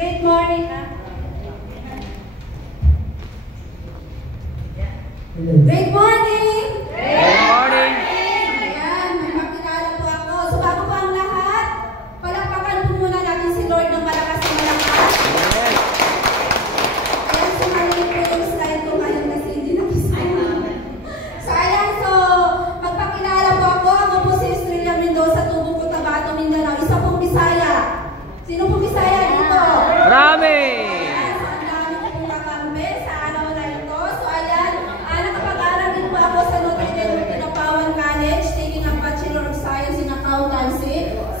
Great morning, ha? Great morning! Good morning! Ayan, may makikala po ako. So bago po ang lahat, palakpakan po muna natin si Lord ng malakas na malakas. Ayan, sumarin po yung slide ko ngayon kasi hindi nakisama. So ayan, so magpakilala po ako. Ako po si Estrella Mendoza, Tubong Cotabato, Mindanao. Isa pong Bisaya. Sino pong Bisaya dito? Marami!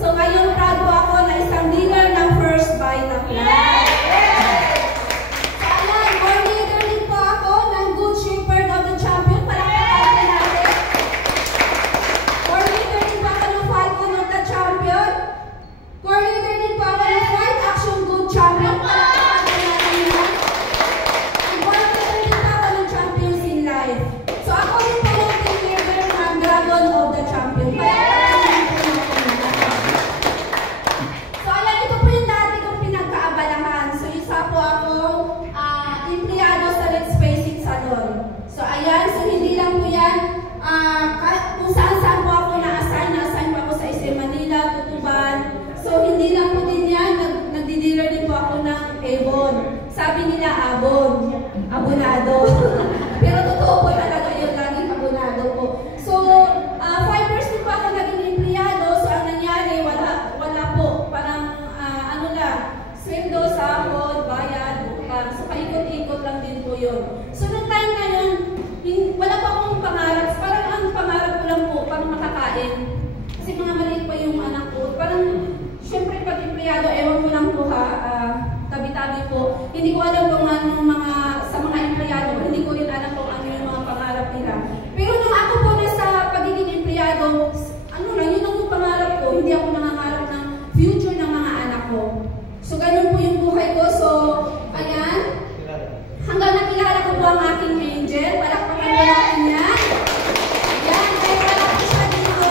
So ngayon proud po ako na isang dealer ng First Vita Plus. So ayan, board leader din po ako ng Good Shepherd of the Champion. Palakpakan natin. Board leader din po ako ng Falcon of the Champion. Board leader din po ako ng Fight Action Good Champion. Palakpakan natin yan. And board leader din po ako ng Champions in Life. So ako din po yung team leader ng Dragon of the Champion. So ayan, so hindi lang po yan, kung saan-saan po ako na-assign po ako sa SM Manila, Tutuban. So hindi lang po din yan, nagdi-dealer din po ako ng Avon. Sabi nila Abon, abonado. Pero totoo po talaga yun, laging abonado po. So 5 years din po ako naging empleyado, so ang nangyari, wala po, parang ano lang, sweldo, sahod, bayad, utang. So paikot-ikot lang din po yun. So nung time na yun, wala pa akong pangarap. Parang ang pangarap ko lang po, parang makakain. Kasi mga maliit pa yung anak ko. Parang, syempre pag empleyado, ewan ko lang po ha, tabi-tabi po. Hindi ko alam kung anong sa mga empleyado, hindi ko rin alam kung ano yung mga pangarap nila. Pero nung ako po nasa pagiging empleyado, ano lang, yun ang yung pangarap ko. Hindi ako nangangarap ng future ng mga anak ko. So ganun po yung buhay ko. So, ayan. Hanggang nakilala ko po ang aking angel. Palakpakan po natin yan. Yan, kaya wala po siya dito.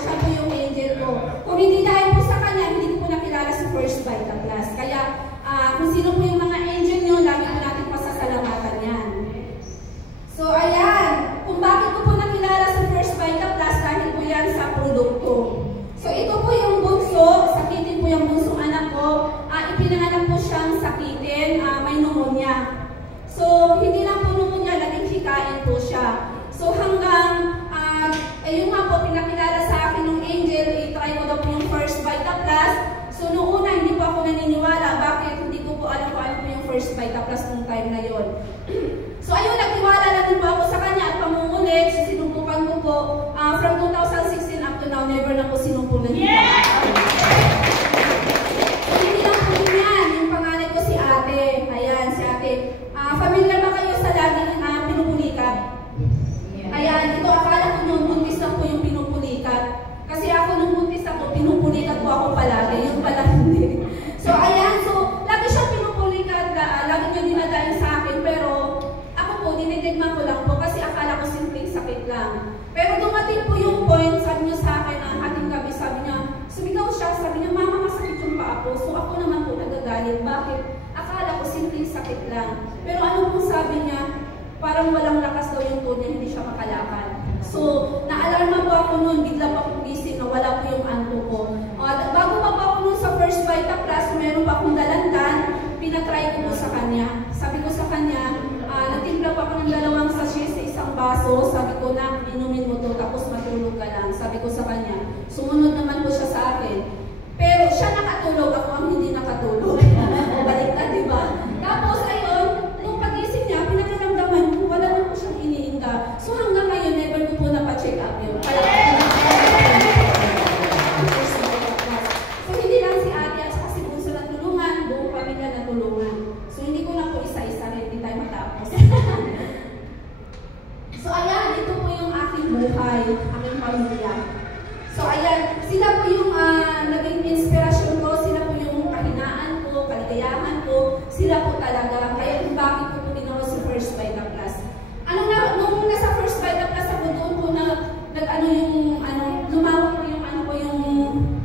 Siya po yung angel ko. Kung hindi dahil po sa kanya, hindi ko po nakilala si First Vita Plus. Kaya kung sino po yung mga angel nyo, lagi po natin pasasalamatan yan. So ayan, kung bakit ko po nakilala si First Vita Plus, dahil po yan sa produkto. So ito po yung bunso, sakitin po yung bunsong anak ko. Ipinanganak po siyang sakitin, may pneumonia. So, hindi lang po pneumonia, laging hikain po siya. So, hanggang, ayun nga po, pinakilala sa akin ng angel, i-try ko daw po yung First Vita Plus. So, noong una, hindi po ako naniniwala. Bakit? Hindi ko po alam kung ano po yung First Vita Plus nung time na yon. So, ayun, nagtiwala na din po ako sa kanya at pamungulit. So, sinubukan ko po, from 2016 up to now, never na po sinubukan niya. Familiar ba kayo sa laging pinupulikat? Ayan, ito akala ko nung buntis lang po yung pinupulikat. Kasi ako nung buntis ako, pinupulikat po ako palagi. Yung pala hindi. So ayan, so lagi siyang pinupulikat, lagi niya dinadaing sa akin. Pero ako po, dinidigman ko lang po kasi akala ko simpleng sakit lang. Pero dumating po yung point, sabi niya sa akin, ang ating gabi, sabi niya, sumigaw siya, sabi niya, mama, masakit yung paa ko. So ako naman po nagagalit. Bakit? Akala ko simpleng sakit lang. Pero ano pong sabi niya, parang walang lakas daw yung tuod niya, hindi siya makalakad. So, naalarma po ako noon, bigla pa akong gising na wala po yung anto ko. Bago pa po ako noon sa First Vita Plus, meron pa akong dalandan, pinatry ko po sa kanya. Sabi ko sa kanya, natimpla pa ako ng 2 sachet sa isang baso. Sabi ko na, inumin mo to, tapos matulog ka lang. Sabi ko sa kanya, sumunod naman po siya sa akin. Pero siya nakatulog, ako ang hindi nakatulog. Balik na, di ba? Tapos, ayun, nung pagising niya, pinakaramdaman ko, wala na po siyang iniinda. So, hanggang ngayon, never ko po napacheck up yun. So, hindi lang si ate at saka si bunso na tulungan, buong pamilya na tulungan. So, hindi ko na po isa-isa rin, hindi tayo matapos. So, ayan, ito po yung aking buhay, aking pamilya. So, ayan, sila po yung naging inspirasyon ko, sila po yung kahinaan ko, kaligayahan ko, sila po talaga. Kaya kung bakit ko po ginawa si First Vita Plus. Nung nasa First Vita Plus ako, doon po lumawak po yung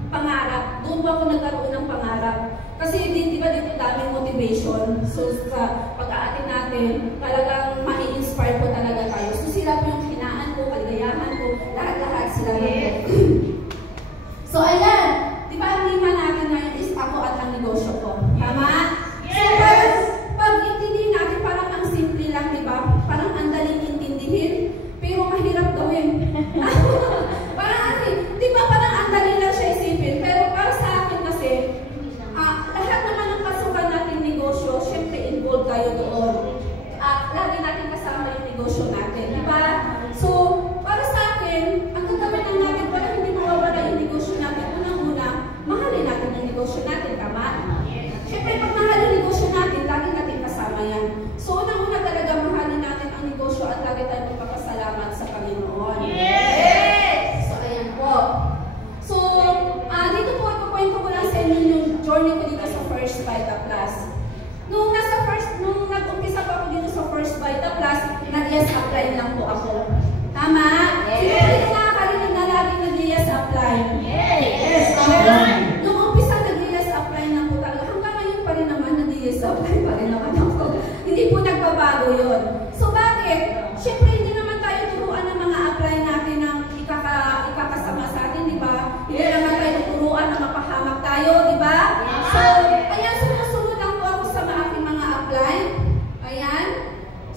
pangarap. Doon po ako nagkaroon ng pangarap. Kasi di ba daming motivation. So, sa pag-aatin natin, talagang ma-inspire po talaga tayo. So, sila po yung hinaan ko, kaligayahan ko, lahat-lahat sila po. So, ayan. Di ba, ang lima natin ngayon is ako at ang negosyo ko. Tama? Yes! So, pag intindihin natin, parang ang simple lang, di ba? Parang ang daling intindihin, pero mahirap gawin. Parang di ba, parang ang dali lang siya isipin. Pero para sa akin kasi, lahat naman ng pasukan natin negosyo, syempre involved tayo doon. Lagi natin kasama yung negosyo natin, di ba? So, para sa akin, ang gagawin lang natin para hindi mawawala yung negosyo natin, unang-una, mahalin natin yung negosyo natin, tama? Siyempre, pag mahal yung negosyo natin, lagi natin kasama yan. So, unang-una talaga, mahalin natin ang negosyo at lagi tayo magpapasalamat sa Panginoon. Yes! So, ayan po. So, dito po, ikukwento ko lang sa inyo yung journey ko dito sa First Vita Plus. Nung nag-umpisa pa ako dito sa First Vita Plus, nag-yes apply lang po ako. Tama? Yes! Sino po yung nakakarinig na lagi nag-yes apply? Yes! Nung umpisa nag-yes apply lang po talaga. Hanggang ngayon pa rin naman nag-yes apply pa rin naman ako. Hindi po nagbabago yun. So bakit? Siyempre hindi naman tayo turuan ng mga apply natin ng ikakasama sa atin, di ba? Hindi naman tayo turuan na mapahamak tayo, di ba? So, ayan, sumusunod lang po ako sa aking mga apply. Ayan.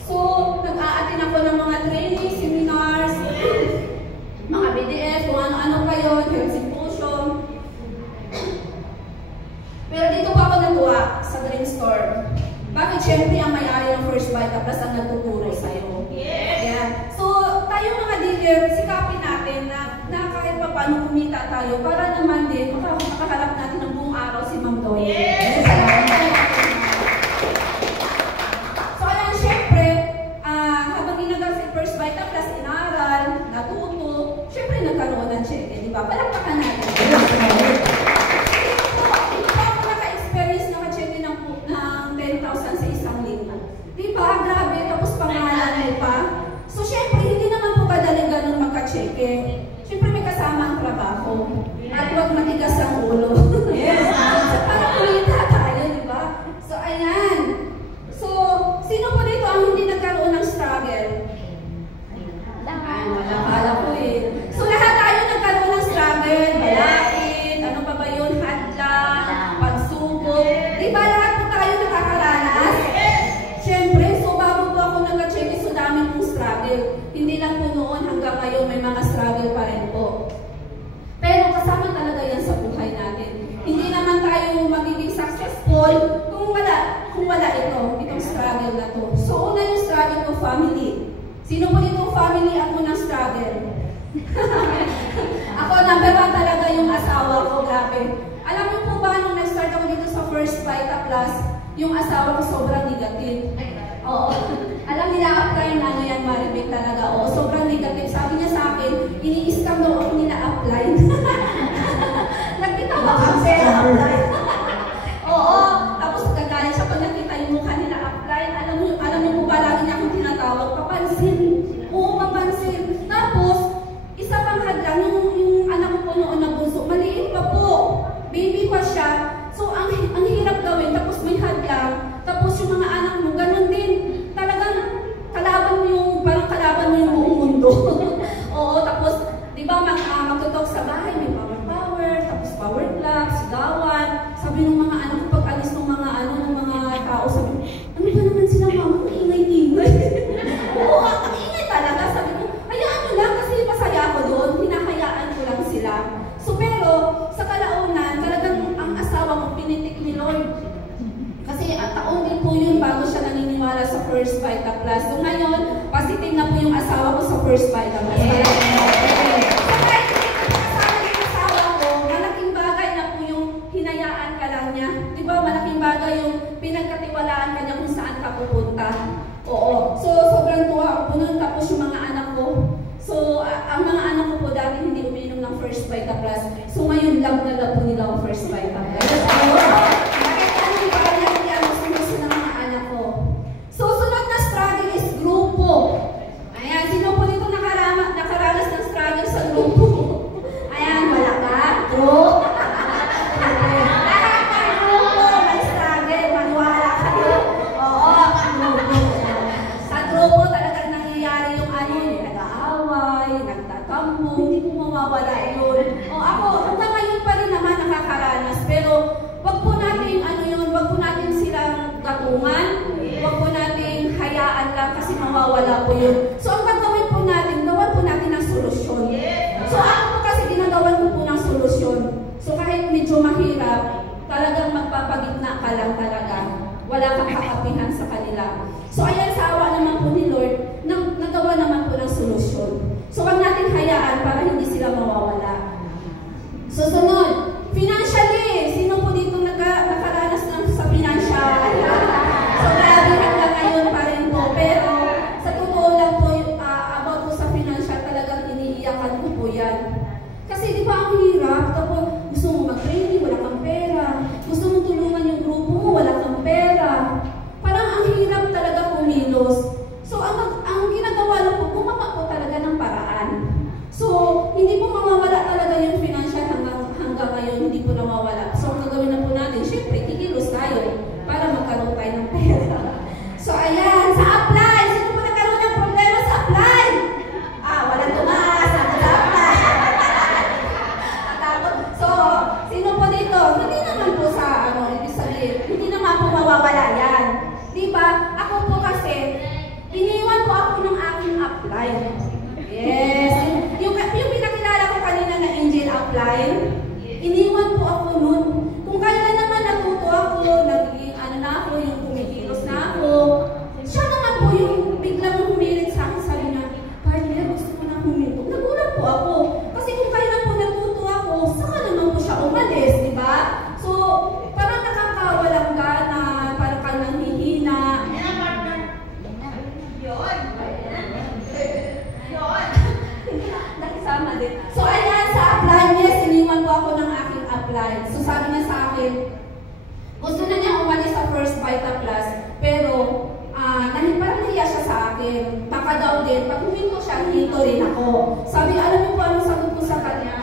So, nag-a-attend ako ng mga training, seminars, mga BDF, kung ano-ano kayo, health symposium. Pero dito pa ako natuwa sa Dream Store. Bakit? Siyempre, ang may-ari ng First Vita Plus ang nagtuturo sa'yo. Yes! Ayan. So, tayo mga dealer, sikapin natin na kahit pa paano kumita tayo para naman din makaharap natin ng buong araw si Ma'am Doy. Yes! So, ayan, siyempre, habang ginagawa si First Vita Plus, inaral, natuto, siyempre nagkaroon ng check, di ba? Palakpakan natin. Diba? Grabe, tapos pangalan mo pa. So, syempre, hindi naman po kadaling ganun magka-cheque. Syempre, may kasama ang trabaho. At huwag matigas ang ulo. Yes! So, para kumita tayo, diba? So, ayan. So, sino po dito ang hindi nagkaroon ng struggle? Ay, wala ko eh. So, lahat tayo nagkaroon ng struggle. Balakid, ano pa ba yun? Hadlang, pagsubok. Diba, lahat po tayo nakakaranas? Siyempre, so bago po ako nag-check, so dami pong struggle. Hindi lang po noon, hanggang ngayon may mga struggle pa rin po. Pero kasama talaga yan sa buhay natin. Hindi naman tayo magiging successful kung wala itong struggle na to. So una yung struggle ko, family. Sino po dito family ang unang struggle? Ako, number 1 talaga yung asawa ko, grabe. Alam niyo po ba, nung nag-start ako dito sa First Vita Plus, yung asawa ko sobrang negative. Oo. Alam nila, apply na ano yan, Maribek talaga. Oo, sobrang negative. Sabi niya sa akin, ini-scam daw ako nila apply. Nagkita ba ang pera apply? Oo. Tapos gagaling siya pag nakita yung mukha nila apply. Alam mo po ba, lagi niya akong tinatawag, papansin. Oo, papansin. Tapos, isa pang hadlang, yung anak ko po noon na bunso, maliit pa po. Baby pa siya. So, ang hirap gawin, tapos may hadlang, tapos yung mga anak mo, ganun din. Talagang parang kalaban mo yung buong mundo. Oo, tapos, di ba, magtutok sa bahay, may power, tapos power clock, sigawan. Sabi ng mga anak ko, pag alis ng mga tao, sabi, ano ba naman sila, mama, ang ingay-ingay. Oo, ang ingay talaga. Sabi ko, hayaan nyo lang, kasi masaya ako doon, hinahayaan ko lang sila. So, pero, sa kalaunan, talagang ang asawa ko pinitik ni Lord. Kasi taon din po yun bago siya naniniwala sa First Vita Plus. So ngayon, positive na po yung asawa ko sa First Vita Plus. So kahit kasama yung asawa ko, malaking bagay na po yung hinayaan ka lang niya. Di ba, malaking bagay yung pinagkatiwalaan ka niya kung saan ka pupunta. Oo. So sobrang tuwa ako po nun. Tapos yung mga anak ko. So ang mga anak ko po dati hindi uminom ng First Vita Plus. So ngayon, love na love po nila ang First Vita Plus. Susunod na struggle is grupo. Ayan, sino po dito nakaranas ng struggle sa grupo? Ayan, wala ka? True? Lahat ng grupo may struggle. yun. So, ang gagawin po natin, gawan po natin ng solusyon. So, ako po kasi ginagawan ko po ng solusyon. So, kahit medyo mahirap, talagang magpapagitna ka lang talaga. Wala kang kakapihan sa kanila. So, ayan, sa awa naman po ni Lord, nagawa naman po ng solusyon. So, huwag natin hayaan para hindi sila mawawala. Susunod, financially, sino po dito nakaranas sa financial? So, grabe hanggang ngayon pa rin po. Pero, sa totoo lang po, about po sa financial, talagang iniiyakan ko po yan. Kasi di ba ang hirap? Kapag gusto mo mag-training, wala kang pera. Gusto mo tulungan yung grupo mo, wala kang pera. Parang ang hirap talaga kumilos. So, ang ginagawa lang po, gumawa po talaga ng paraan. So, hindi po mawawala talaga yung financial hanggang ngayon, hindi po nawawala. So, ang gagawin na po natin, syempre, kikilos tayo para magkaroon tayo ng pera. So, ayan, sa apply. Sino po nagkaroon ng problema sa apply? Walang tumaas. Sa apply. So, sino po dito? Hindi naman po sa, ibig sabihin, hindi naman po mawawala yan. Diba? Ako po kasi, iniwan po ako ng aking apply. Yes. Yung pinakilala ko kanina na Angel Apply, iniwan po ako nun. Kung kailan naman natuto ako, nagiging na ako, yung kumikilos na ako, siya naman po yung biglang humirit sa akin, sabi na, partner, gusto ko na huminto. Nagulat po ako. Kasi kung kailan po natuto ako, saka naman po siya umalis, di ba? So, parang nakakawalang gana, parang ka nanghihina. Nakisama din. So, ayan, sa apply niya, siniwan po ako ng aking apply. So, sabi niya sa akin, gusto na niya umalis sa First Vita Plus, pero parang nahiya siya sa akin. Baka daw din, pag huminto siya, hinto rin ako. Sabi, alam niyo po anong sagot ko sa kanya?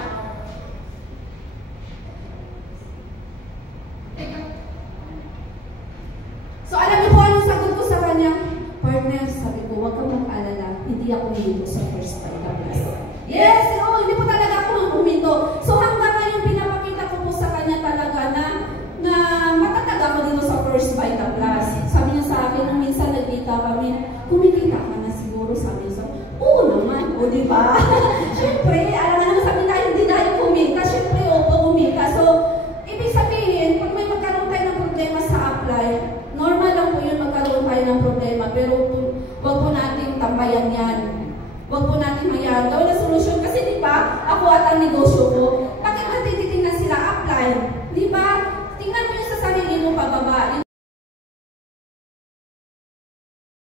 So, alam niyo po anong sagot ko sa kanya? Partner, sabi ko, huwag kang mag-alala, hindi ako huminto sa First Vita Plus. Yes, hindi po talaga ako huminto. So, hanggang ngayon, pinapakita ko po sa kanya talaga na matatag ako dito sa First Vita Plus. Sabi niya sa akin, nung minsan nagkita kami, kumikita ka na siguro, sabi niya. Oo naman, o diba? Siyempre, alam naman sabi tayo, hindi tayo kumita. Siyempre, kumita. So, ibig sabihin, pag may magkaroon tayo ng problema sa apply, normal lang po yun magkaroon tayo ng problema. Pero, wag po natin tambayan yan. Wag po natin mayaan. Gawin na solusyon. Kasi diba, ako at ang negosyo ko, bakit natin titingnan sila apply? Diba? Tingnan mo yung sa sarili mo pababa.